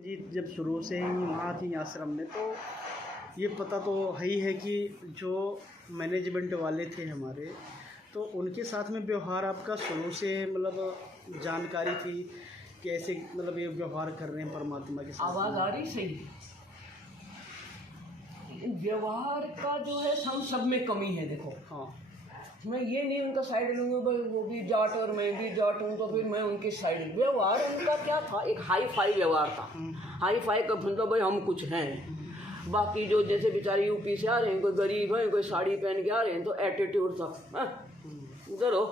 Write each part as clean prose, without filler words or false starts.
जी, जब शुरू से ही वहाँ थी आश्रम में, तो ये पता तो है ही है कि जो मैनेजमेंट वाले थे हमारे, तो उनके साथ में व्यवहार आपका शुरू से मतलब जानकारी थी कि ऐसे मतलब ये व्यवहार कर रहे हैं परमात्मा के साथ। आवाज़ आ रही सही? व्यवहार का जो है सब में कमी है। देखो, हाँ, मैं ये नहीं उनका साइड लूँगा, भाई वो भी जाट और मैं भी जाट हूँ तो फिर मैं उनके साइड। व्यवहार उनका क्या था, एक हाई फाई व्यवहार था। हाई फाई का मतलब भाई हम कुछ हैं, बाकी जो जैसे बेचारे यूपी से आ रहे हैं, कोई गरीब है, कोई साड़ी पहन के आ रहे हैं, तो एटीट्यूड था, उधर हो,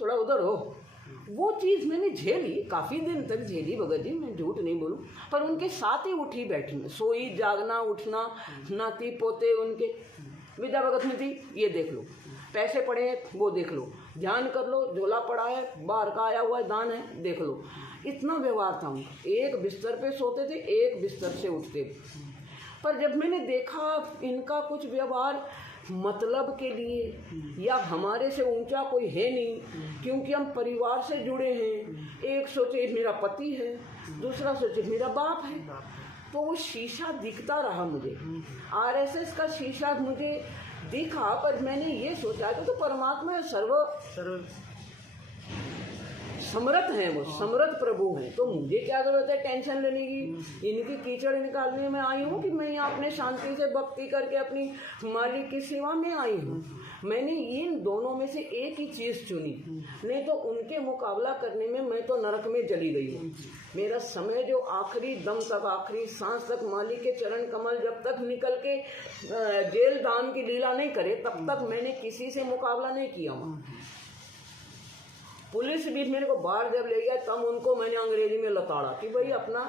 थोड़ा उधर हो। वो चीज़ मैंने झेली, काफ़ी दिन तक झेली भगत जी, मैं झूठ नहीं बोलूँ। पर उनके साथ ही उठी बैठी, सोई जागना उठना, नाती पोते उनके, विद्या भगत में थी, ये देख लो, पैसे पड़े हैं वो देख लो, ध्यान कर लो, झोला पड़ा है, बाहर का आया हुआ है, दान है, देख लो। इतना व्यवहार था उनका। एक बिस्तर पे सोते थे, एक बिस्तर से उठते थे। पर जब मैंने देखा इनका कुछ व्यवहार मतलब के लिए, या हमारे से ऊंचा कोई है नहीं, क्योंकि हम परिवार से जुड़े हैं। एक सोचे मेरा पति है, दूसरा सोचे मेरा बाप है, तो वो शीशा दिखता रहा मुझे। आरएसएस का शीशा मुझे दिखा, पर मैंने ये सोचा कि तो परमात्मा सर्व समर्थ हैं, वो समर्थ प्रभु हैं, तो मुझे क्या जरूरत है टेंशन लेने की। इनकी कीचड़ निकालने में आई हूँ कि मैं यहाँ अपने शांति से भक्ति करके अपनी मालिक की सेवा में आई हूँ। मैंने इन दोनों में से एक ही चीज़ चुनी, नहीं तो उनके मुकाबला करने में मैं तो नरक में चली गई हूँ। मेरा समय जो आखिरी दम तक, आखिरी सांस तक मालिक के चरण कमल जब तक निकल के जेल दान की लीला नहीं करे, तब तक मैंने किसी से मुकाबला नहीं किया। पुलिस भी मेरे को बाहर जब ले गया, तब उनको मैंने अंग्रेजी में लताड़ा कि भाई अपना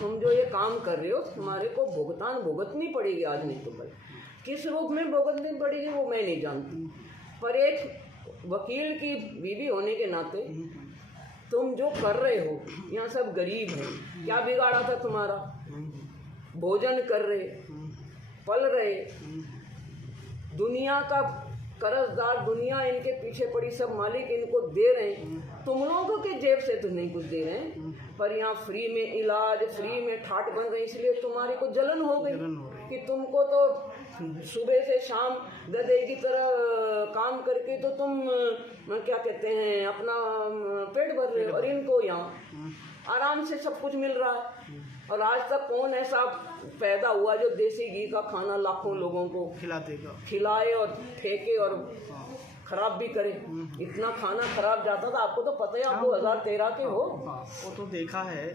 तुम जो ये काम कर रहे हो, तुम्हारे को भुगतान भुगतनी पड़ेगी आज नहीं तो कल। किस रूप में भुगतनी पड़ेगी वो मैं नहीं जानती, पर एक वकील की बीवी होने के नाते तुम जो कर रहे हो, यहाँ सब गरीब हैं, क्या बिगाड़ा था तुम्हारा? भोजन कर रहे, पल रहे, दुनिया का कर्जदार, दुनिया इनके पीछे पड़ी, सब मालिक इनको दे रहे हैं। तुम लोगों के जेब से तो नहीं कुछ दे रहे हैं, पर यहाँ फ्री में इलाज, फ्री में ठाट बन रही, इसलिए तुम्हारी को जलन हो गई कि तुमको तो सुबह से शाम गधे की तरह काम करके तो तुम क्या कहते हैं अपना पेट भर रहे हो, और इनको यहाँ आराम से सब कुछ मिल रहा है। और आज तक कौन ऐसा पैदा हुआ जो देसी घी का खाना लाखों लोगों को खिलाए और फेंके और खराब भी करे। इतना खाना खराब जाता था, आपको तो पता है, आप 2013 के हो। वो तो देखा है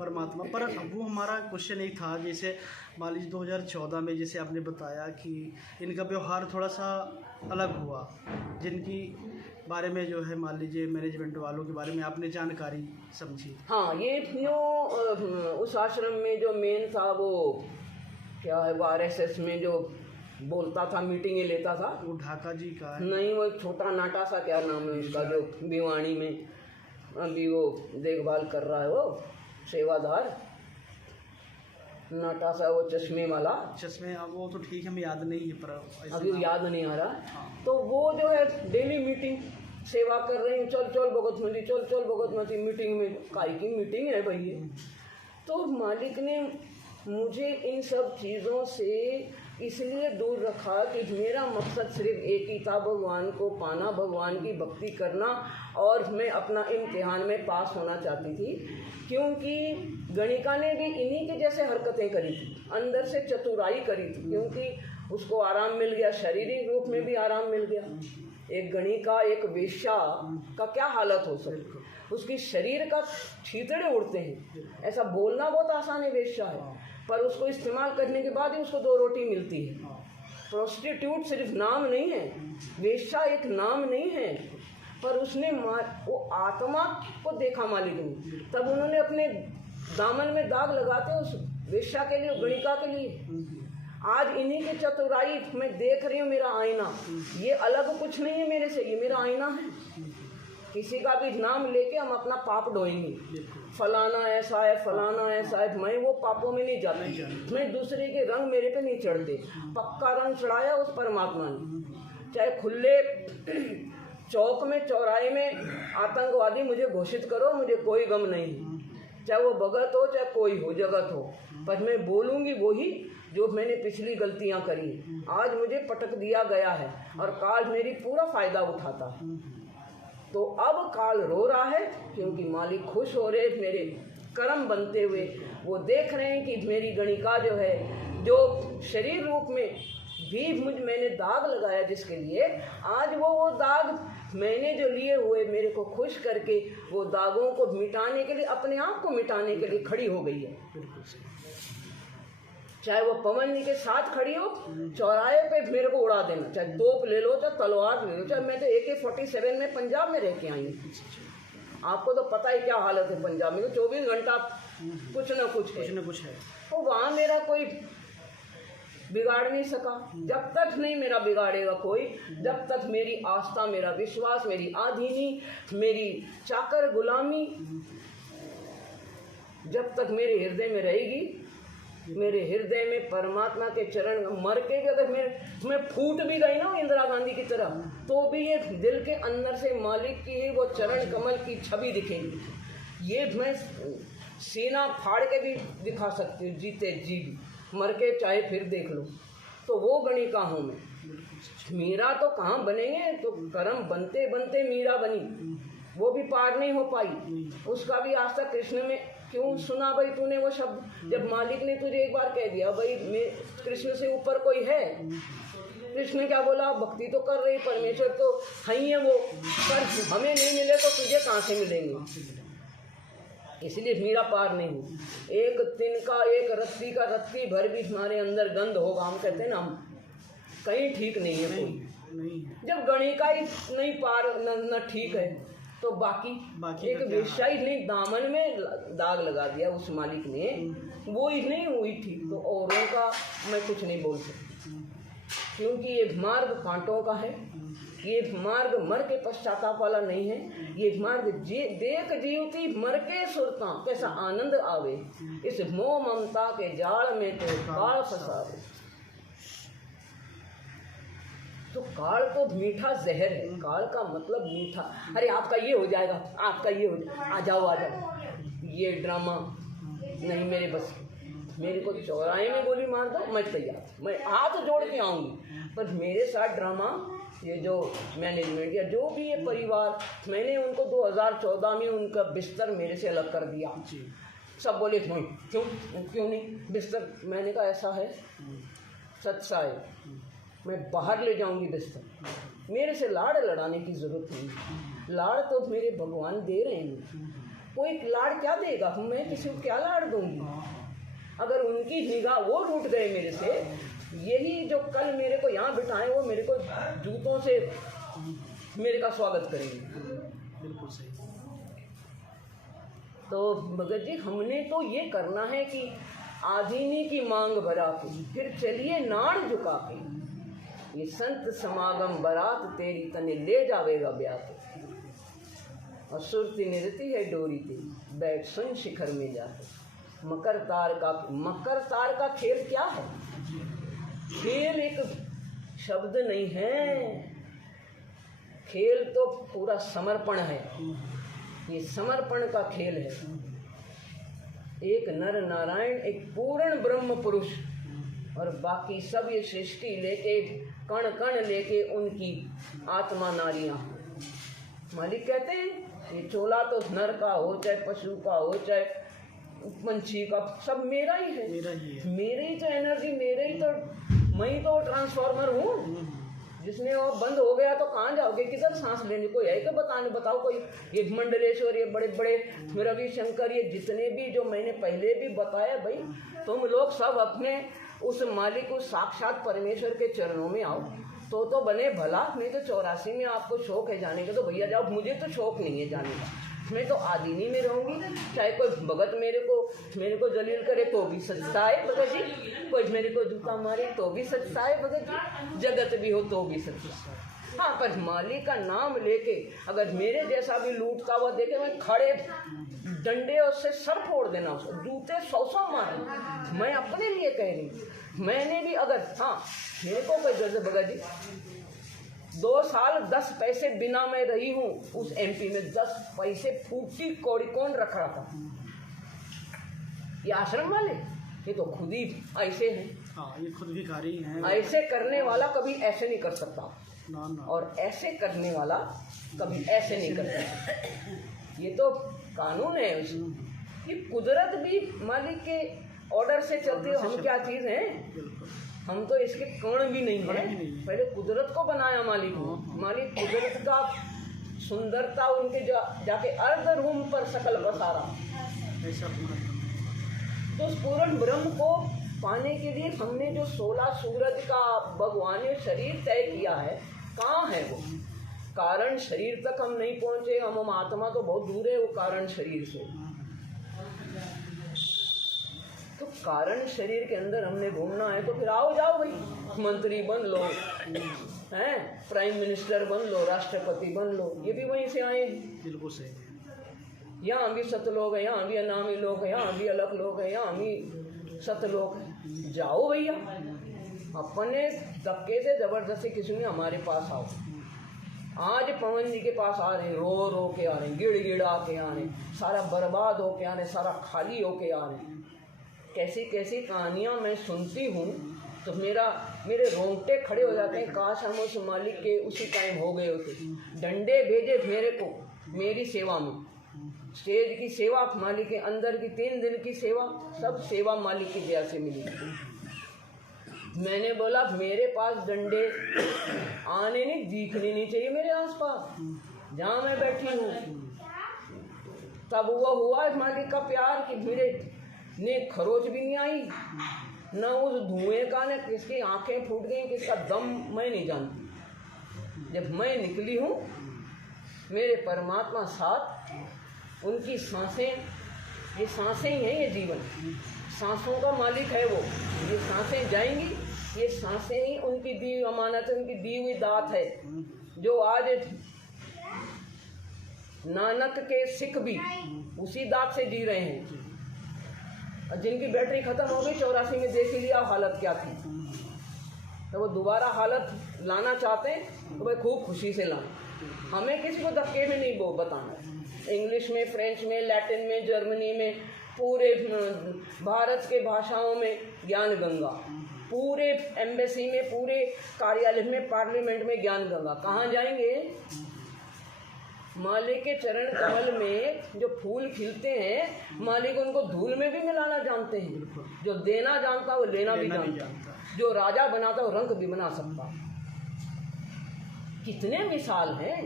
परमात्मा। पर वो हमारा क्वेश्चन एक था, जैसे मान लीजिए 2014 में जैसे आपने बताया कि इनका व्यवहार थोड़ा सा अलग हुआ, जिनकी बारे में जो है मान लीजिए मैनेजमेंट वालों के बारे में आपने जानकारी समझी। हाँ, ये उस आश्रम में जो मेन था वो क्या है, वो आरएसएस में जो बोलता था, मीटिंगें लेता था, वो ढाका जी का है? नहीं, वो एक छोटा नाटा सा, क्या नाम है इसका, जो भिवानी में अभी वो देखभाल कर रहा है, वो सेवादार नाटा सा, वो चश्मे वाला। चश्मे, वो तो ठीक है, हमें याद नहीं है, पर अभी याद नहीं आ रहा। हाँ। तो वो जो है डेली मीटिंग सेवा कर रहे हैं, चल चल भगतमती, चल चल भगतमती, मीटिंग में, काई की मीटिंग है भाई ये। तो मालिक ने मुझे इन सब चीज़ों से इसलिए दूर रखा कि मेरा मकसद सिर्फ एक ही था, भगवान को पाना, भगवान की भक्ति करना, और मैं अपना इम्तिहान में पास होना चाहती थी। क्योंकि गणिका ने भी इन्हीं के जैसे हरकतें करी थी, अंदर से चतुराई करी थी, क्योंकि उसको आराम मिल गया, शारीरिक रूप में भी आराम मिल गया। एक गणिका, एक वेश्या का क्या हालत हो सकती, उसकी शरीर का छीतड़े उड़ते हैं। ऐसा बोलना बहुत आसान है, वेश्या है, पर उसको इस्तेमाल करने के बाद ही उसको 2 रोटी मिलती है। प्रोस्टिट्यूट सिर्फ नाम नहीं है, वेश्या एक नाम नहीं है, पर उसने वो आत्मा को देखा मालिक ने, तब उन्होंने अपने दामन में दाग लगाते उस वेश्या के लिए, गणिका के लिए। आज इन्हीं की चतुराई मैं देख रही हूँ, मेरा आईना, ये अलग कुछ नहीं है मेरे से, ये मेरा आईना है। किसी का भी नाम लेके हम अपना पाप ढोएंगे, फलाना ऐसा है, फलाना ऐसा है, मैं वो पापों में नहीं जाती, मैं दूसरे के रंग मेरे पे नहीं चढ़ते। पक्का रंग चढ़ाया उस परमात्मा ने। चाहे खुले चौक में, चौराहे में आतंकवादी मुझे घोषित करो, मुझे कोई गम नहीं। चाहे वो भगत हो चाहे कोई हो, जगत हो, पर मैं बोलूँगी वही जो मैंने पिछली गलतियाँ करी। आज मुझे पटक दिया गया है और काल मेरी पूरा फायदा उठाता है। तो अब काल रो रहा है क्योंकि मालिक खुश हो रहे मेरे कर्म बनते हुए। वो देख रहे हैं कि मेरी गणिका जो है, जो शरीर रूप में भी मैंने दाग लगाया जिसके लिए, आज वो दाग मैंने जो लिए हुए मेरे को खुश करके वो दागों को मिटाने के लिए, अपने आप को मिटाने के लिए खड़ी हो गई है। चाहे वो पवन जी के साथ खड़ी हो, चौराहे पे मेरे को उड़ा देना, चाहे तोप ले लो चाहे तलवार ले लो, चाहे मैं तो AK-47 में पंजाब में रह के आई हूँ। आपको तो पता ही क्या हालत है पंजाब में, तो 24 घंटा कुछ ना कुछ है। तो वहाँ मेरा कोई बिगाड़ नहीं सका। जब तक नहीं मेरा बिगाड़ेगा कोई, जब तक मेरी आस्था, मेरा विश्वास, मेरी आधीनी, मेरी चाकर गुलामी जब तक मेरे हृदय में रहेगी, मेरे हृदय में परमात्मा के चरण, मर के भी अगर मैं फूट भी गई ना इंदिरा गांधी की तरह, तो भी ये दिल के अंदर से मालिक की वो चरण कमल की छवि दिखेगी। ये मैं सीना फाड़ के भी दिखा सकती हूँ, जीते जी भी, मर के चाहे फिर देख लो। तो वो गणिका हूँ मैं। मीरा तो कहाँ बनेंगे, तो कर्म बनते बनते मीरा बनी, वो भी पार नहीं हो पाई। उसका भी आज तक कृष्ण में क्यों सुना भाई तूने वो शब्द, जब मालिक ने तुझे एक बार कह दिया भाई मैं कृष्ण से ऊपर कोई है। कृष्ण क्या बोला, भक्ति तो कर रही, परमेश्वर तो है ही है वो, पर हमें नहीं मिले तो तुझे कहाँ से मिलेंगे। इसलिए मीरा पार नहीं हुई। एक तिनका, एक रत्ती का रत्ती भर भी हमारे अंदर गंध होगा, हम कहते हैं ना, हम कहीं ठीक नहीं है कोई। जब गणिका ही नहीं पार न ठीक है तो बाकी एक वेश्या ही नहीं, दामन में दाग लगा दिया उस मालिक ने, वो ही नहीं हुई थी। तो औरों का मैं कुछ नहीं बोल सकती, क्योंकि ये मार्ग कांटों का है, ये मार्ग मर के पश्चाताप वाला नहीं है। ये मार्ग देख जीवती मर के सुरता कैसा आनंद आवे, इस मोह ममता के जाल में तो काल फंसावे। तो काल तो मीठा जहर है, काल का मतलब मीठा। अरे आपका ये हो जाएगा, आपका ये हो जाएगा, आ जाओ। ये ड्रामा नहीं मेरे बस, मेरे को चौराहे में गोली मार दो मैं तैयार, मैं हाथ जोड़ के आऊँगी। पर मेरे साथ ड्रामा, ये जो मैनेजमेंट या जो भी ये परिवार, मैंने उनको 2014 में उनका बिस्तर मेरे से अलग कर दिया। सब बोले नहीं, क्यों नहीं बिस्तर, मैंने कहा ऐसा है, सच्चा है, मैं बाहर ले जाऊंगी बिस्तर। मेरे से लाड़ लड़ाने की ज़रूरत नहीं, लाड़ तो मेरे भगवान दे रहे हैं। कोई लाड़ क्या देगा, मैं किसी को क्या लाड़ दूंगी। अगर उनकी निगाह वो रूठ गए मेरे से, यही जो कल मेरे को यहाँ बिठाए वो मेरे को जूतों से मेरे का स्वागत करेंगे। बिल्कुल सही। तो भगत जी हमने तो ये करना है कि आधीनी की मांग भरा के फिर चलिए नाड़ झुका के, ये संत समागम बारात तेरी तने ले जावेगा ब्याह। और सुरती निरती है डोरी तेरी, बैठ सुन शिखर में जाके। मकर तार का खेल क्या है, खेल एक शब्द नहीं है, खेल तो पूरा समर्पण है। ये समर्पण का खेल है। एक नर नारायण, एक पूर्ण ब्रह्म पुरुष, और बाकी सब ये सृष्टि लेके कण कण लेके उनकी आत्मा नारियां। मालिक कहते हैं ये चोला तो नर का हो चाहे पशु का हो चाहे पंछी का, सब मेरा ही है, मेरे ही तो एनर्जी, मेरे ही तो, मैं ही तो ट्रांसफार्मर हूँ। जिसने वो बंद हो गया तो कहाँ जाओगे, किधर सांस लेने, कोई है तो बताओ कोई। ये मंडलेश्वर, ये बड़े बड़े रविशंकर, ये जितने भी जो मैंने पहले भी बताया, भाई तुम लोग सब अपने उस मालिक, उस साक्षात परमेश्वर के चरणों में आओ तो बने भला। नहीं तो 84 में आपको शौक है जाने का तो भैया जाओ, मुझे तो शौक नहीं है जाने का। मैं तो आदिनी में रहूंगी, चाहे कोई भगत मेरे को जलील करे तो भी सच्चा है भगत जी, कोई मेरे को जूता मारे तो भी सच्चा है भगत जी, जगत भी हो तो भी सच्चा है। हाँ, पर मालिक का नाम लेके अगर मेरे जैसा भी लूटता हुआ देखे, मैं खड़े डंडे उससे सर फोड़ देना, उसको जूते 100 मारे। मैं अपने लिए कह रही हूँ, मैंने भी अगर, हाँ मेरे को कोई जैसे भगत जी 2 साल 10 पैसे बिना मैं रही हूँ उस MP में, 10 पैसे फूटी कौड़ी कौन रख रहा था। ये आश्रम वाले ये तो खुद ही ऐसे हैं। हाँ, ये खुद भिखारी हैं। ऐसे करने वाला कभी ऐसे नहीं कर सकता, ना ना। और ऐसे करने वाला कभी ऐसे नहीं कर सकता। ये तो कानून है कि कुदरत भी मालिक के ऑर्डर से चलती है। हम क्या चीज़ हैं, बिल्कुल। हम तो इसके कण भी नहीं कण भी है। नहीं है। पहले कुदरत को बनाया मालिक ने। मालिक कुदरत का सुंदरता उनके जाके अर्ध रूम पर सकल बसारा। ऐसा अपना तो उस पूर्ण ब्रह्म को पाने के लिए हमने जो 16 सूरज का भगवान ने शरीर तय किया है, कहाँ है वो? कारण शरीर तक हम नहीं पहुँचे। हम आत्मा तो बहुत दूर है वो कारण शरीर से। तो कारण शरीर के अंदर हमने घूमना है तो फिर आओ जाओ भाई, मंत्री बन लो, हैं, प्राइम मिनिस्टर बन लो, राष्ट्रपति बन लो, ये भी वहीं से आए हैं। बिल्कुल सही है। यहाँ भी सत लोग हैं, यहाँ भी अनामी लोग हैं, यहाँ भी अलग लोग हैं, यहाँ भी सत लोग हैं। जाओ भैया, अपने धक्के से जबरदस्ती किसी में हमारे पास आओ। आज पवन जी के पास आ रहे हैं, रो रो के आ रहे हैं, गिड़ गिड़ा के आ रहे हैं, सारा बर्बाद होके आ रहे हैं, सारा खाली होके आ रहे हैं। कैसी कैसी कहानियाँ मैं सुनती हूँ तो मेरे रोंगटे खड़े हो जाते हैं। काश हम उस मालिक के उसी टाइम हो गए होते। डंडे भेजे मेरे को मेरी सेवा में, स्टेज की सेवा, मालिक के अंदर की 3 दिन की सेवा, सब सेवा मालिक की दया से मिली। मैंने बोला मेरे पास डंडे आने नहीं, दिखने नहीं चाहिए मेरे आसपास जहाँ मैं बैठी हूँ। तब वो हुआ मालिक का प्यार कि मेरे ने खरोच भी नहीं आई, न उस धुएं का, न किसकी आंखें फूट गई, किसका दम मैं नहीं जानती। जब मैं निकली हूँ मेरे परमात्मा साथ, उनकी सांसें, ये सांसें ही हैं, ये जीवन सांसों का मालिक है वो। ये सांसें जाएंगी, ये सांसें ही उनकी दी हुई अमानत है, उनकी दी हुई दात है। जो आज नानक के सिख भी उसी दात से जी रहे हैं। जिनकी बैटरी खत्म हो गई 84 में, देख ही लिया हालत क्या थी। तो वो दोबारा हालत लाना चाहते हैं तो भाई खूब खुशी से लाएं। हमें किसी को धक्के में नहीं वो बताना। इंग्लिश में, फ्रेंच में, लैटिन में, जर्मनी में, पूरे भारत के भाषाओं में ज्ञान गंगा, पूरे एम्बेसी में, पूरे कार्यालय में, पार्लियामेंट में ज्ञान गंगा। कहाँ जाएंगे? मालिक के चरण कमल में जो फूल खिलते हैं, मालिक उनको धूल में भी मिलाना जानते हैं। जो देना जानता वो लेना भी जानता। जो राजा बनाता वो रंग भी बना सकता। कितने मिसाल हैं।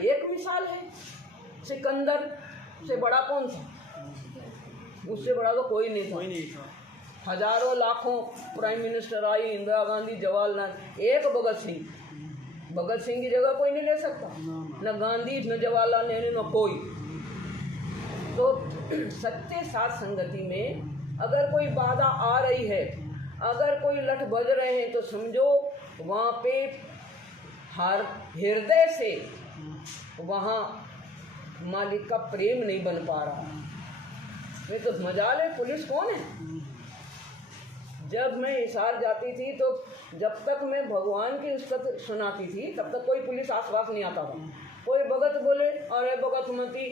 एक मिसाल है सिकंदर से बड़ा कौन था? उससे बड़ा तो कोई नहीं था। हजारों लाखों prime minister I, Indira Gandhi, Jawaharlal, एक भगत सिंह की जगह कोई नहीं ले सकता। न गांधी, न जवाहरलाल नेहरू, न कोई। तो सत्य साथ संगति में अगर कोई बाधा आ रही है, अगर कोई लठ बज रहे हैं, तो समझो वहाँ पे हर हृदय से वहाँ मालिक का प्रेम नहीं बन पा रहा। वे तो मजाल है, पुलिस कौन है? जब मैं हिसार जाती थी तो जब तक मैं भगवान की उस्तत सुनाती थी तब तक कोई पुलिस आसपास नहीं आता था। कोई भगत बोले अरे भगत मती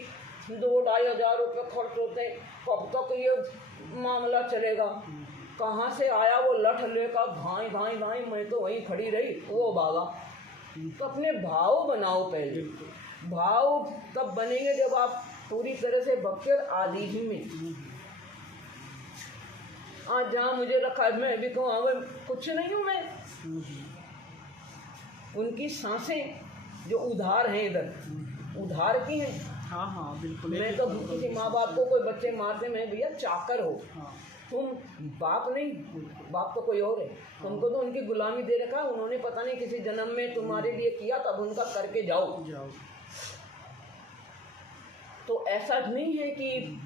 2-2.5 हज़ार रुपये खर्च होते हैं, कब तक ये मामला चलेगा? कहाँ से आया वो लठ लेकर, भाई भाई भाई, मैं तो वहीं खड़ी रही, वो भागा। तो अपने भाव बनाओ पहले। भाव तब बनेंगे जब आप पूरी तरह से भक्ति और आदि ही में। आज जहाँ मुझे रखा है मैं भी कहूँ हाँ कुछ नहीं हूँ मैं। उनकी सांसें जो उधार हैं, इधर उधार की हैं। हाँ बिल्कुल। मैं तो किसी माँ बाप को कोई बच्चे मारते, मैं भैया चाकर हो, तुम बाप नहीं, बाप तो कोई और है। तुमको तो उनकी गुलामी दे रखा, उन्होंने पता नहीं किसी जन्म में तुम्हारे लिए किया, तब उनका करके जाओ। तो ऐसा नहीं है कि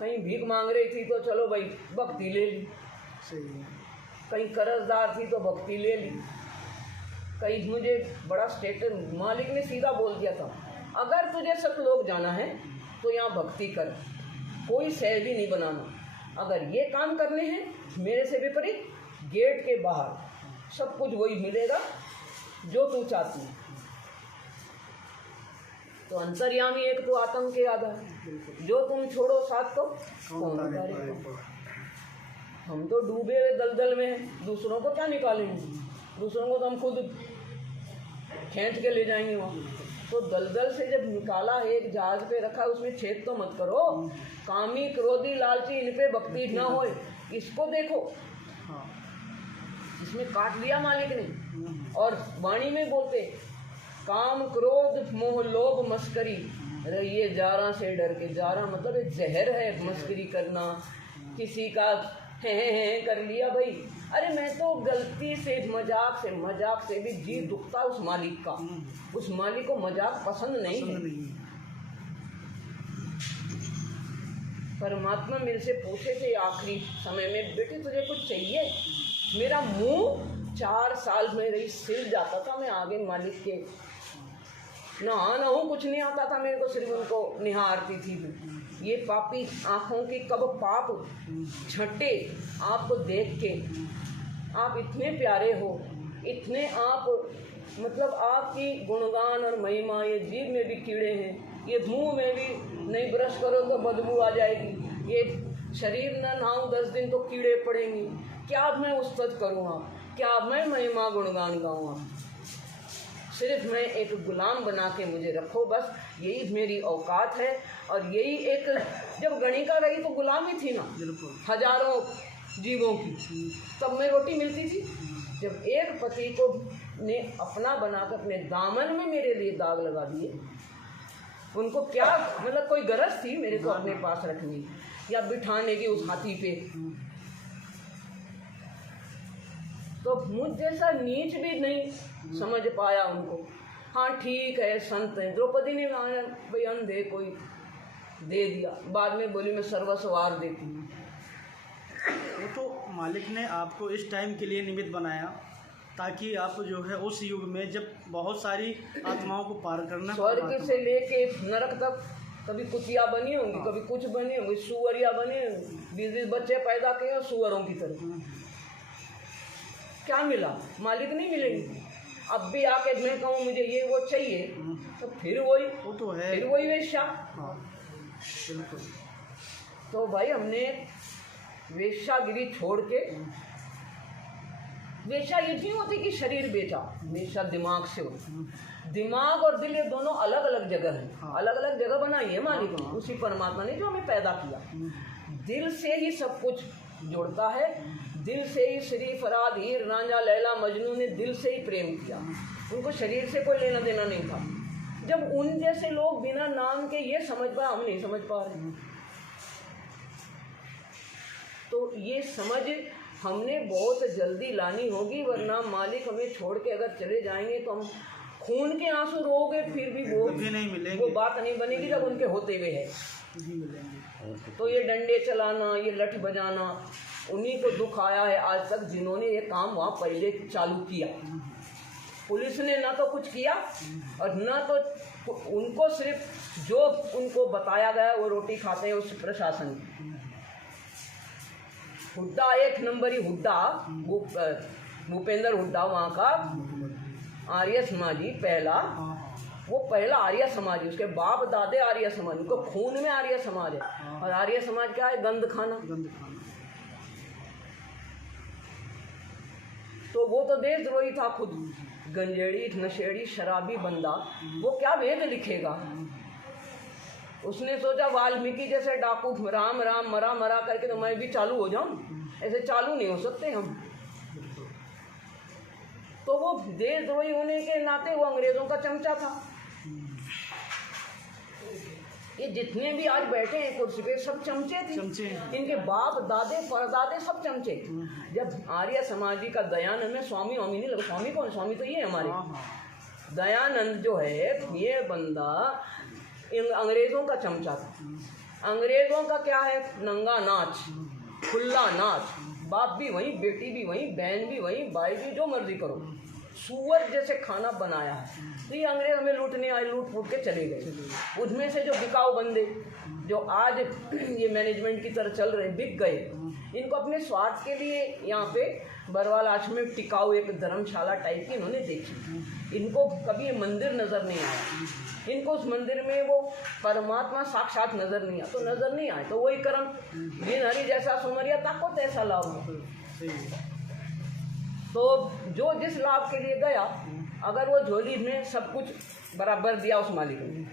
कहीं भीख मांग रही थी तो चलो भाई भक्ति ले ली, सही है। कहीं कर्जदार थी तो भक्ति ले ली, कहीं मुझे बड़ा स्टेटस, मालिक ने सीधा बोल दिया था अगर तुझे सतलोक जाना है तो यहाँ भक्ति कर, कोई सह भी नहीं बनाना। अगर ये काम करने हैं मेरे से विपरीत, गेट के बाहर सब कुछ वही मिलेगा जो तू चाहती है। तो अंतर्यामी एक तो आतंक के आधार, जो तुम छोड़ो साथ तो कौन उतारेगा। हम तो डूबे हुए दलदल में हैं, दूसरों को क्या निकालेंगे, दूसरों को तो हम खुद खींच के ले जाएंगे वहाँ। तो दलदल से जब निकाला है, एक जहाज पे रखा, उसमें छेद तो मत करो। कामी क्रोधी लालची इन पे भक्ति ना हो, इसको देखो, इसमें काट लिया मालिक ने। और वाणी में बोलते काम क्रोध मोह लोभ मस्करी, अरे ये जारा से डर के, जारा मतलब एक जहर है, मस्करी करना, किसी का है कर लिया भाई। अरे मैं तो गलती से मजाक से भी जी दुखता उस मालिक का, उस मालिक को मजाक पसंद नहीं है। परमात्मा मेरे से पूछे थे आखिरी समय में, बेटे तुझे कुछ चाहिए? मेरा मुंह 4 साल में रही सिल जाता था, मैं आगे मालिक के ना हूँ, कुछ नहीं आता था मेरे को, सिर्फ उनको निहारती थी। ये पापी आँखों की कब पाप छटे आपको देख के। आप इतने प्यारे हो, इतने आप मतलब आपकी गुणगान और महिमा, ये जीभ में भी कीड़े हैं, ये मुंह में भी नहीं ब्रश करो तो बदबू आ जाएगी, ये शरीर न नहाऊं 10 दिन तो कीड़े पड़ेंगे। क्या अब मैं उस्तत करूँगा, क्या अब मैं महिमा गुणगान गाऊँगा? सिर्फ मैं एक गुलाम बना के मुझे रखो, बस यही मेरी औकात है। और यही एक, जब गणिका रही तो गुलामी थी ना हजारों जीवों की, तब मैं रोटी मिलती थी। जब एक पति को ने अपना बनाकर अपने दामन में मेरे लिए दाग लगा दिए, उनको क्या मतलब कोई गरज थी मेरे को अपने पास रखने या बिठाने की उस हाथी पे? तो मुझ जैसा नीच भी नहीं समझ पाया उनको। हाँ ठीक है, संत हैं। द्रौपदी ने भाई अंधे कोई दे दिया, बाद में बोली मैं सर्वस्वार देती हूँ। वो तो मालिक ने आपको इस टाइम के लिए निमित्त बनाया ताकि आप जो है उस युग में जब बहुत सारी आत्माओं को पार करना, स्वर्ग से लेके नरक तक कभी कुतिया बनी होंगी, कभी कुछ बनी होंगी, सुअरिया बने, 20 बच्चे पैदा किए सुअरों की तरह। क्या मिला? मालिक नहीं मिलेंगे। अब भी आके मैं कहूँ मुझे ये वो चाहिए, तो फिर वही, वो तो है, फिर वही वेश्या। हाँ बिल्कुल। तो भाई हमने वेश्यागिरी छोड़ के, वेश्या ये नहीं होती कि शरीर बेचा, वेश्या दिमाग से होती। दिमाग और दिल ये दोनों अलग अलग जगह है, हाँ। अलग अलग जगह बनाई है मालिक ने, उसी परमात्मा ने जो हमें पैदा किया। दिल से ही सब कुछ जुड़ता है, दिल से ही श्री फराद हीर रांझा लैला मजनू ने दिल से ही प्रेम किया, उनको शरीर से कोई लेना देना नहीं था। जब उन जैसे लोग बिना नाम के ये समझ पाए, हम नहीं समझ पा रहे। तो ये समझ हमने बहुत जल्दी लानी होगी, वरना मालिक हमें छोड़ के अगर चले जाएंगे तो हम खून के आंसू रोगे फिर भी वो नहीं मिलेंगे, वो बात नहीं बनेगी जब उनके होते हुए है। तो ये डंडे चलाना, ये लठ बजाना, उन्हीं को दुख आया है आज तक जिन्होंने ये काम वहाँ पहले चालू किया। पुलिस ने ना तो कुछ किया और ना तो उनको सिर्फ जो उनको बताया गया वो रोटी खाते हैं उस प्रशासन। हुड्डा 1 नंबरी हुड्डा, भूपेंद्र हुड्डा वहाँ का आर्य समाजी पहला, वो पहला आर्य समाज, उसके बाप दादे आर्य समाज, उनको खून में आर्य समाज है। और आर्य समाज क्या है? गंद खाना। तो वो तो देशद्रोही था खुद, गंजेड़ी नशेड़ी शराबी बंदा, वो क्या वेद लिखेगा? उसने सोचा वाल्मीकि जैसे डाकू राम राम मरा मरा करके तो मैं भी चालू हो जाऊं, ऐसे चालू नहीं हो सकते हम। तो वो देशद्रोही होने के नाते वो अंग्रेजों का चमचा था। ये जितने भी आज बैठे हैं कुर्सी पे सब चमचे थे, इनके बाप दादे परदादे सब चमचे। जब आर्य समाजी का दयानंद में स्वामी वामी नहीं लगा, स्वामी कौन? स्वामी तो ये हमारे दयानंद जो है, ये बंदा इन अंग्रेजों का चमचा था। अंग्रेजों का क्या है? नंगा नाच, खुला नाच, बाप भी वहीं, बेटी भी वहीं, बहन भी वहीं, भाई भी, जो मर्जी करो, सुअर जैसे खाना बनाया है। तो ये अंग्रेज हमें लूटने आए, लूट फूट के चले गए। उसमें से जो बिकाऊ बंदे जो आज ये मैनेजमेंट की तरह चल रहे हैं, बिक गए। इनको अपने स्वार्थ के लिए यहाँ पे बरवाल आश्रम में टिकाऊ एक धर्मशाला टाइप की इन्होंने देखी। इनको कभी ये मंदिर नज़र नहीं आया, इनको उस मंदिर में वो परमात्मा साक्षात नज़र नहीं आया। तो नज़र नहीं आए तो वही कर्म, बिन हरि जैसा सुमरिया ताको तैसा लाभ। तो जो जिस लाभ के लिए गया, अगर वो झोली में सब कुछ बराबर दिया उस मालिक ने,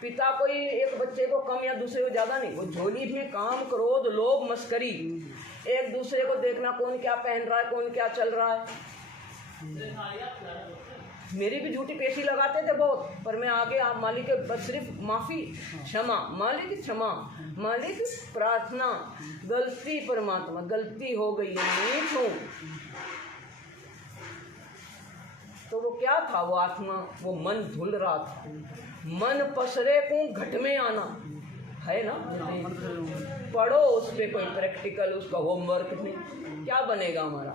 पिता कोई एक बच्चे को कम या दूसरे को ज़्यादा नहीं, वो झोली में काम, क्रोध, लोभ, मस्करी, एक दूसरे को देखना, कौन क्या पहन रहा है, कौन क्या चल रहा है। मेरी भी झूठी पेशी लगाते थे बहुत, पर मैं आगे आप मालिक के बस सिर्फ माफ़ी, क्षमा, मालिक क्षमा, मालिक प्रार्थना, गलती परमात्मा, गलती हो गई है, नीच हूँ। तो वो क्या था, वो आत्मा, वो मन धुल रहा था। मन पसरे को घट में आना है ना, पढ़ो उस पर कोई प्रैक्टिकल, उसका होमवर्क नहीं, क्या बनेगा हमारा।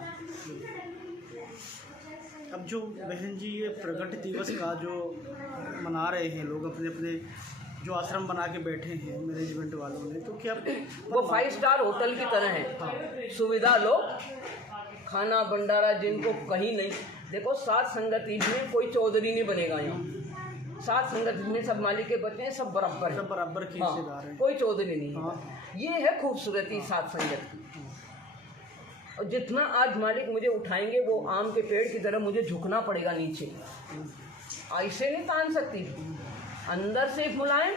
अब जो बहन जी ये प्रगट दिवस का जो मना रहे हैं लोग, अपने अपने जो आश्रम बना के बैठे हैं मैनेजमेंट वालों ने, तो क्या वो 5 स्टार होटल की तरह है। हाँ। सुविधा लो, खाना भंडारा जिनको कहीं नहीं। देखो सात संगति में कोई चौधरी नहीं बनेगा यहाँ, सात संगति में सब मालिक के बच्चे हैं, सब बराबर हैं, सब बराबर की हाँ, हिस्सेदार हैं। कोई चौधरी नहीं है। हाँ। ये है खूबसूरती सात संगत की। और जितना आज मालिक मुझे उठाएंगे, वो आम के पेड़ की तरह मुझे झुकना पड़ेगा नीचे, ऐसे नहीं तान सकती। अंदर से मुलायम,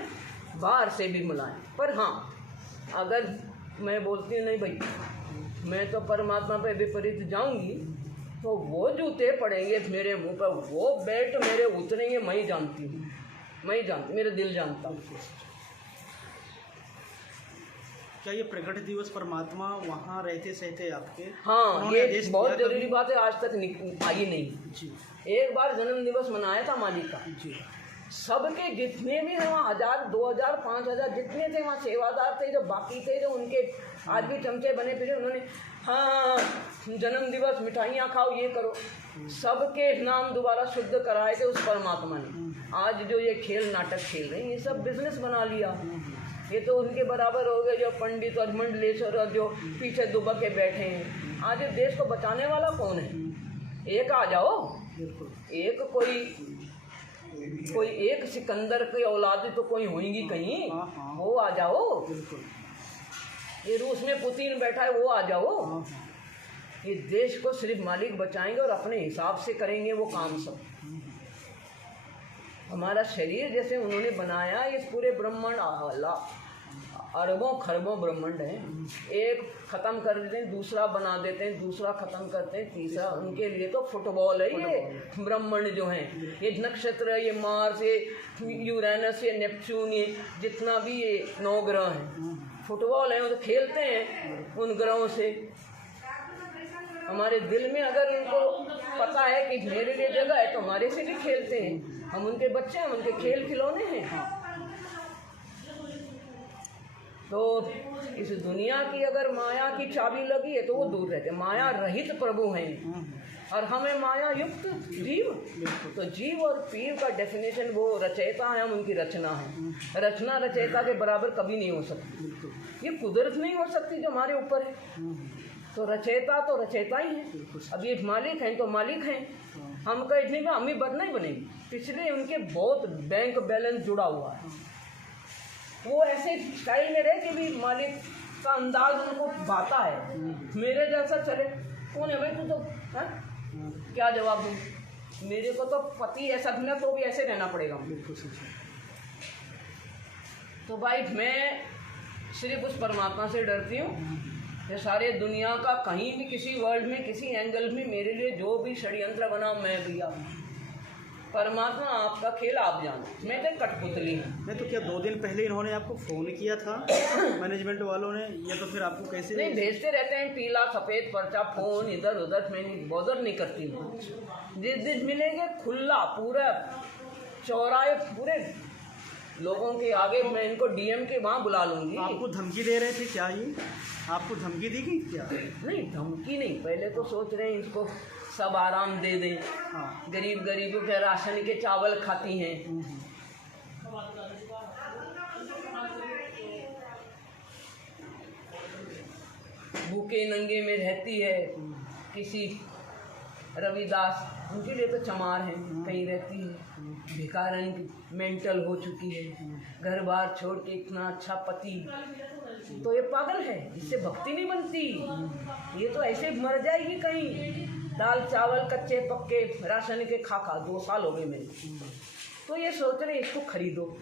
बाहर से भी मुलायम। पर हाँ, अगर मैं बोलती नहीं भाई मैं तो परमात्मा पे विपरीत जाऊंगी, तो वो जूते पड़ेंगे मेरे मुंह पर, वो बेल्ट मेरे उतरेंगे, मैं ही जानती हूँ, मैं ही जानती, मेरा दिल जानता हूँ। क्या ये प्रगट दिवस परमात्मा वहाँ रहते सहते आपके? हाँ, उन्होंने ये आदेश बहुत दिया जरूरी कभी? बात है, आज तक आई नहीं। जी एक बार जन्म दिवस मनाया था मालिक का, जी। सबके जितने भी हैं वहाँ 1000, 2000, 5000 जितने थे वहाँ सेवादार थे, जो बाकी थे, जो उनके आज भी चमचे बने फिरे, उन्होंने हाँ जन्म दिवस मिठाइयाँ खाओ, ये करो, सबके नाम दोबारा शुद्ध कराए थे उस परमात्मा ने। आज जो ये खेल नाटक खेल रहे हैं, ये सब बिजनेस बना लिया। ये तो उनके बराबर हो गए जो पंडित और मंडलेश्वर और जो पीछे दुबक के बैठे हैं। आज इस देश को बचाने वाला कौन है? एक आ जाओ, एक कोई एक सिकंदर की औलाद तो कोई होंगी कहीं, वो आ जाओ। ये रूस में पुतिन बैठा है, वो आ जाओ। ये देश को सिर्फ मालिक बचाएंगे और अपने हिसाब से करेंगे वो काम सब। हमारा शरीर जैसे उन्होंने बनाया, इस पूरे ब्रह्मांड अरबों खरबों ब्रह्मांड है, एक ख़त्म कर देते हैं, दूसरा बना देते हैं, दूसरा ख़त्म करते हैं, तीसरा। उनके लिए तो फुटबॉल है ये ब्रह्मांड जो है, ये नक्षत्र है, ये मार्स, ये यूरेनस, ये नेपच्यून, ये जितना भी ये 9 ग्रह हैं, फुटबॉल है, वो तो खेलते हैं उन ग्रहों से। हमारे दिल में अगर उनको पता है कि मेरे लिए जगह है, तो हमारे से भी खेलते हैं। हम उनके बच्चे हैं, उनके खेल खिलौने हैं। तो इस दुनिया की अगर माया की चाबी लगी है तो वो दूर रहते, माया रहित प्रभु हैं और हमें माया युक्त जीव। तो जीव और पीर का डेफिनेशन वो रचयिता है, हम उनकी रचना है। रचना रचयिता के बराबर कभी नहीं हो सकती, ये कुदरत नहीं हो सकती जो हमारे ऊपर है। तो रचयिता तो रचयिता ही है। अब ये मालिक हैं तो मालिक हैं, हम कह इतनी में हम ही नहीं बनेंगे। पिछले उनके बहुत बैंक बैलेंस जुड़ा हुआ है, वो ऐसे स्टाइल में रहे कि भी मालिक का अंदाज उनको भाता है। मेरे जैसा चले कौन है भाई तू, तो है? क्या जवाब दूँ? मेरे को तो पति ऐसा भी ना, तो भी ऐसे रहना पड़ेगा। तो भाई मैं सिर्फ उस परमात्मा से डरती हूँ। ये सारे दुनिया का कहीं भी किसी वर्ल्ड में किसी एंगल में मेरे लिए जो भी षड्यंत्र बना, मैं भैया परमात्मा आपका खेल आप जानो, मैं तो कठपुतली हूँ। नहीं तो क्या 2 दिन पहले इन्होंने आपको फ़ोन किया था मैनेजमेंट वालों ने, या तो फिर आपको कैसे? नहीं, भेजते रहते हैं पीला सफ़ेद पर्चा, फ़ोन इधर उधर, मैं नहीं बॉदर नहीं करती हूँ। जिस दिन मिलेंगे खुला पूरा चौराहे पूरे लोगों के आगे, मैं इनको डीएम के वहाँ बुला लूँगी। आपको धमकी दे रहे थे क्या? ये आपको धमकी दी गई क्या? नहीं, धमकी नहीं, पहले तो सोच रहे हैं इसको सब आराम दे दें, हाँ। गरीब गरीबों के राशन के चावल खाती हैं। भूखे नंगे में रहती है। किसी रविदास, उनके लिए तो चमार है, कहीं रहती है। भिखारन मेंटल हो चुकी है, घर बार छोड़ के इतना अच्छा पति, तो ये पागल है, इससे भक्ति नहीं बनती। ये तो ऐसे मर जाएगी कहीं, दाल चावल कच्चे पक्के राशन के खा खा 2 साल हो गए मेरे। तो ये सोच रहे इसको खरीदो,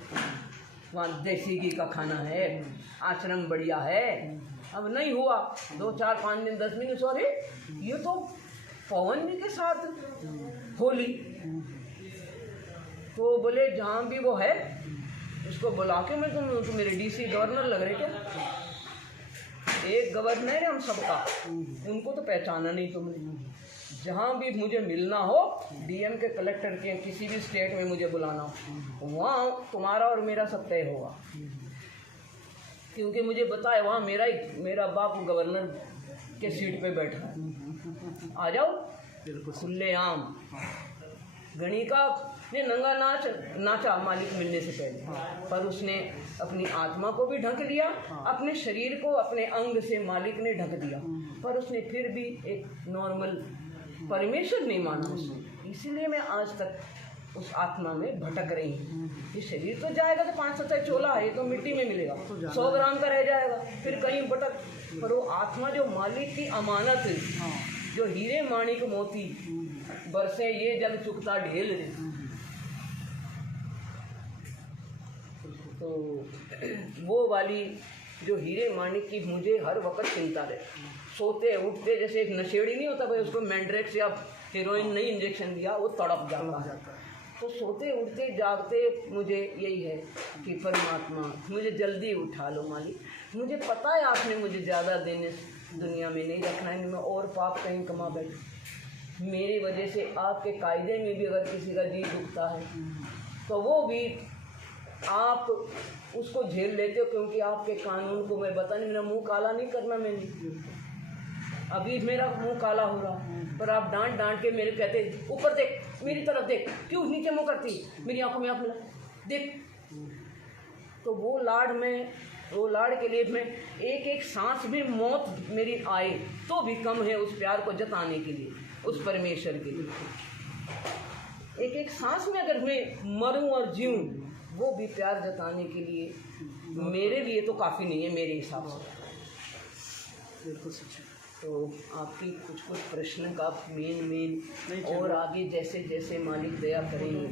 वहाँ देसी घी का खाना है, आश्रम बढ़िया है। अब नहीं हुआ, 2 4 5 दिन 10 दिन, सॉरी ये तो पवन जी के साथ होली। तो बोले जहाँ भी वो है उसको बुला के, मैं तुम मेरे डीसी गवर्नर लग रहे क्या? एक गवर्नर है हम सबका, उनको तो पहचाना नहीं तुमने। जहाँ भी मुझे मिलना हो, डीएम के, कलेक्टर के, किसी भी स्टेट में मुझे बुलाना हो, वहाँ तुम्हारा और मेरा सब तय होगा। क्योंकि मुझे बताए वहाँ मेरा बाप गवर्नर के सीट पे बैठा है। आ जाओ खुले आम। गणिका ने नंगा नाचा मालिक मिलने से पहले, पर उसने अपनी आत्मा को भी ढक लिया, अपने शरीर को अपने अंग से मालिक ने ढक दिया, पर उसने फिर भी एक नॉर्मल परमेश्वर नहीं माना उसने। इसीलिए मैं आज तक उस आत्मा में भटक रही हूँ। ये शरीर तो जाएगा, तो 500 चोला है, ये तो मिट्टी में मिलेगा, 100 ग्राम का रह जाएगा, फिर कहीं भटक। पर वो आत्मा जो मालिक की अमानत, जो हीरे माणिक मोती बरसे ये जग चुकता ढेल रे। तो वो वाली जो हीरे माणिक की मुझे हर वक्त चिंता रहे। सोते उठते जैसे एक नशेड़ी नहीं होता भाई, उसको मैंड्रेक्स या हीरोइन नहीं इंजेक्शन दिया वो तड़प जाता है। तो सोते उठते जागते मुझे यही है कि परमात्मा मुझे जल्दी उठा लो मालिक। मुझे पता है आपने मुझे ज़्यादा दिन इस दुनिया में नहीं रखना है, मैं और पाप कहीं कमा बैठूं। मेरी वजह से आपके कायदे में भी अगर किसी का जी दुखता है तो वो भी आप उसको झेल लेते हो, क्योंकि आपके कानून को मैं बता नहीं, मेरा मुंह काला नहीं करना मैंने। अभी मेरा मुंह काला हो रहा, पर आप डांट डांट के मेरे कहते ऊपर देख, मेरी तरफ देख, क्यों नीचे मुंह करती, मेरी आंखों में आंख मिला देख। तो वो लाड़ के लिए मैं एक एक सांस में मौत मेरी आए तो भी कम है उस प्यार को जताने के लिए, उस परमेश्वर के लिए। एक एक सांस में अगर मैं मरूं और जीऊं, वो भी प्यार जताने के लिए मेरे लिए तो काफ़ी नहीं है मेरे हिसाब से। बिल्कुल सच है। तो आपकी कुछ प्रश्न का मेन और आगे जैसे जैसे मालिक दया करेंगे।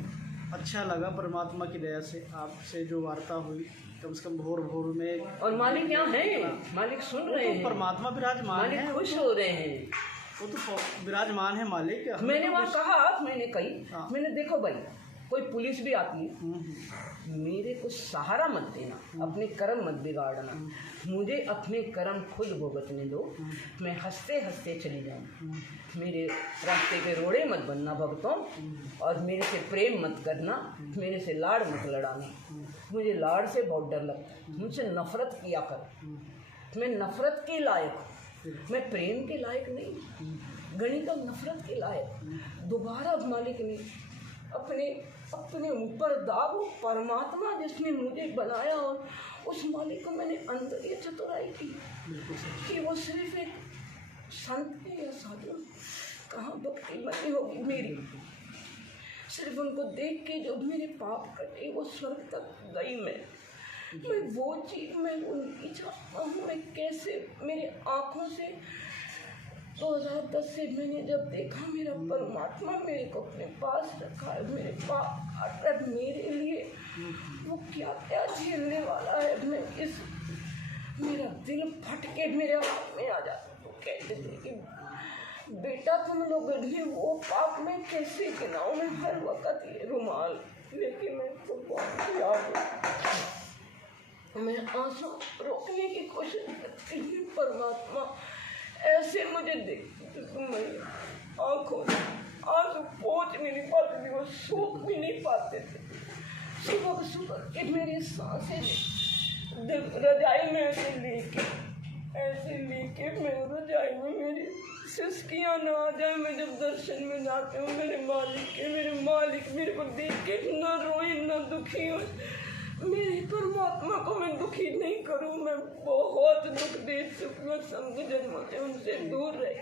अच्छा लगा परमात्मा की दया से आपसे जो वार्ता हुई, कम से कम भोर भोर में। और मालिक यहाँ हैं, मालिक सुन रहे हैं, परमात्मा विराजमान है, मालिक खुश हो रहे हैं, वो तो विराजमान है मालिक। मैंने वहाँ कहा, मैंने कही, मैंने देखो भाई कोई पुलिस भी आती है, मेरे को सहारा मत देना, अपने कर्म मत बिगाड़ना, मुझे अपने कर्म खुद भुगतने दो, मैं हंसते हंसते चली जाऊँ। मेरे रास्ते पे रोड़े मत बनना भक्तों, और मेरे से प्रेम मत करना, मेरे से लाड़ मत लड़ाना। मुझे लाड़ से बहुत डर लगता है, मुझसे नफरत किया कर। मैं नफरत के लायक, मैं प्रेम के लायक नहीं, गणिका नफरत के लायक। दोबारा मालिक ने अपने ऊपर दाग, परमात्मा जिसने मुझे बनाया, और उस मालिक को मैंने अंदर ये चतुराई की कि वो सिर्फ एक संत है या साधु, कहाँ भक्ति बनी होगी मेरी। सिर्फ उनको देख के जो मेरे पाप कटे, वो स्वर्ग तक गई। मैं वो चीज़ मैं उनकी चाहता हूँ। मैं कैसे मेरे आँखों से 2010 से मैंने जब देखा मेरा परमात्मा मेरे को अपने पास रखा है, मेरे पास मेरे लिए वो क्या क्या झेलने वाला है। मैं मेरा दिल फट के मेरे हाथ में आ जाता, तो कहते थे कि बेटा तुम लोग ने वो पाप में कैसे गिनाऊं। मैं हर वक्त ये रुमाल लेके मैं तो बहुत याद हूँ, मैं आंसू रोकने की कोशिश करती हूँ। परमात्मा ऐसे मुझे देखती तो मेरी आँखों आंसू पहुँच भी नहीं पाते थे, वो सूख भी नहीं पाते थे। सुबह के मेरी सांसें रजाई में ऐसे लेके मैं रजाई में मेरी सिर सिसकियाँ ना आ जाए मैं जब दर्शन में जाती हूँ मेरे मालिक मेरे को देख के ना रोए ना दुखी हो। मेरे परमात्मा को मैं दुखी नहीं करूँ, मैं बहुत दुख दे चुकी हूँ, संग जन्म से उनसे दूर रहे।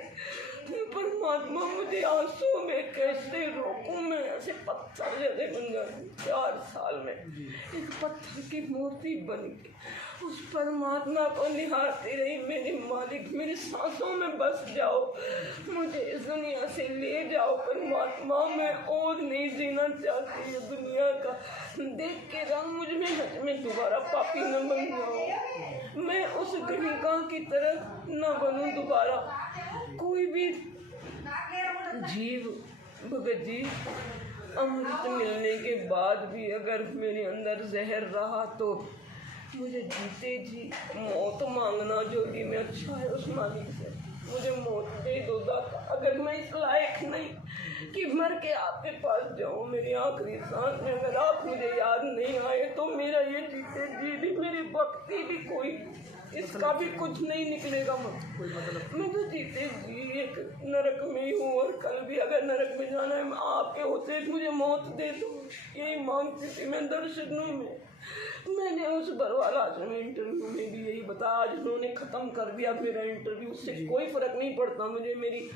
मैं परमात्मा मुझे आंसू में कैसे रोकूं, मैं ऐसे पत्थर जैसे बन गए। 4 साल में एक पत्थर की मूर्ति बन गई। उस परमात्मा को निहारती रही, मेरे मालिक मेरी सांसों में बस जाओ, मुझे इस दुनिया से ले जाओ परमात्मा, मैं और नहीं जीना चाहती ये दुनिया का देख के रंग मुझ में दोबारा पापी न बन जाओ, मैं उस गणिका की तरह न बनूं दोबारा। कोई भी जीव भगत जी अमृत मिलने के बाद भी अगर मेरे अंदर जहर रहा तो मुझे जीते जी मौत मांगना जो भी मैं अच्छा है उस मालिक से, मुझे मौत दे दो दाता। अगर मैं इस लायक नहीं कि मर के आपके पास जाऊं मेरी आखिरी सांस में, अगर आप मुझे याद नहीं आए तो मेरा ये जीते जी भी मेरी भक्ति भी कोई इसका भी कुछ नहीं निकलेगा। मैं तो जीते जी एक नरक में ही हूँ और कल भी अगर नरक में जाना है आपके होते मुझे मौत दे दो, यही मांगती थी मैं दर्शनों में। मैंने उस बरवाला आश्रम इंटरव्यू में भी यही बताया, आज उन्होंने ख़त्म कर दिया मेरा इंटरव्यू, उससे कोई फ़र्क नहीं पड़ता मुझे। मेरी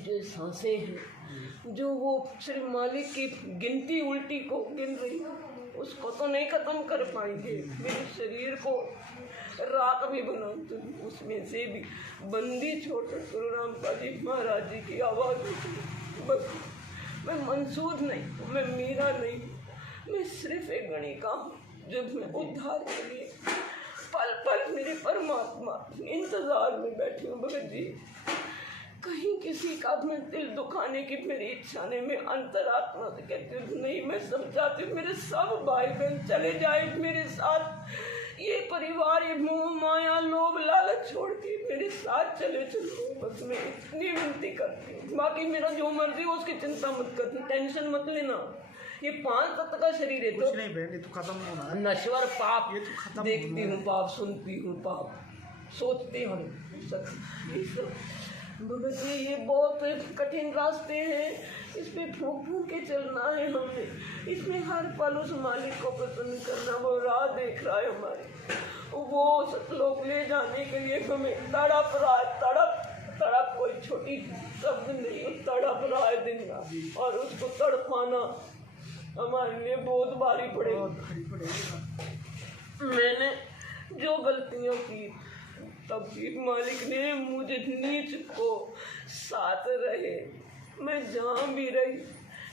जो सांसें हैं जो वो सिर्फ मालिक की गिनती उल्टी को गिन रही उसको तो नहीं ख़त्म कर पाएंगे। मेरे शरीर को राख भी बना तो उसमें से भी बंदी छोड़कर गुरु रामपाल जी महाराज जी की आवाज़ होती। बस मैं मंसूर नहीं हूँ, मैं मीरा नहीं हूँ, मैं सिर्फ एक गणिका हूँ जो मैं उद्धार के लिए पल पल मेरे परमात्मा इंतज़ार में बैठी हूँ। भगत जी कहीं किसी का मैं दिल दुखाने की मेरी इच्छा नहीं, मैं अंतरात्मा से कहती हूँ नहीं, मैं समझाती हूँ मेरे सब भाई बहन चले जाए मेरे साथ, ये परिवार ये मोह माया लोभ लालच छोड़ के मेरे साथ चले चलो, बस मैं इतनी विनती करती हूँ। बाकी मेरा जो मर्जी हो उसकी चिंता मत करती, टेंशन मत लेना। ये 5 तत्व का शरीर है तो नहीं बहन, ये तो खत्म होना है। नश्वर पाप ये तो खत्म देखती हूँ, पाप सुनती हूँ, पाप सोचती हूँ, भगत जी ये बहुत कठिन रास्ते हैं, इस पे फूंक फूंक के चलना है हमें, इसमें हर पल उस मालिक को प्रसन्न करना, वो राह देख रहा है हमारी, वो सतलोक ले जाने के लिए हमें तड़प रहा है। तड़प कोई छोटी शब्द नहीं, तड़प रहा है दिन रात, और उसको तड़पाना हमारे लिए बहुत भारी पड़ेगी। मैंने जो गलतियाँ की तब भी मालिक ने मुझे नीच को साथ रहे, मैं जहाँ भी रही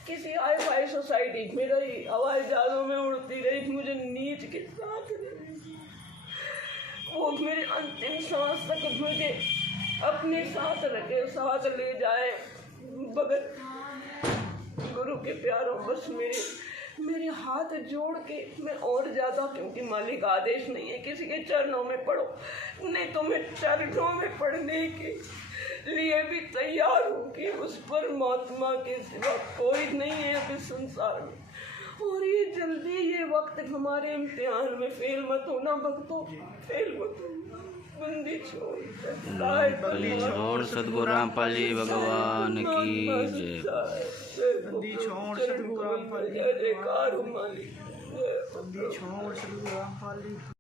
किसी हाई फाई सोसाइटी में रही, हवाई जहाज़ों में उड़ती रही, मुझे नीच के साथ रहे। वो मेरे अंतिम सांस तक मुझे अपने साथ रखे, साथ ले जाए। भगत गुरु के प्यारों बस मेरे हाथ जोड़ के मैं और ज़्यादा, क्योंकि मालिक आदेश नहीं है किसी के चरणों में पढ़ो, नहीं तो मैं चरणों में पढ़ने के लिए भी तैयार हूँ कि उस परमात्मा के सिवा कोई नहीं है अभी संसार में। और ये जल्दी ये वक्त हमारे इम्तिहान में फेल मत होना भक्तों, फेल मत होना। बंदी छोड़ सद्गुरु रामपाल जी भगवान की जय। बंदी छोड़ सद्गुरु रामपाल जी, जय जयकार मालिक, बंदी छोड़ सद्गुरु रामपाल जी।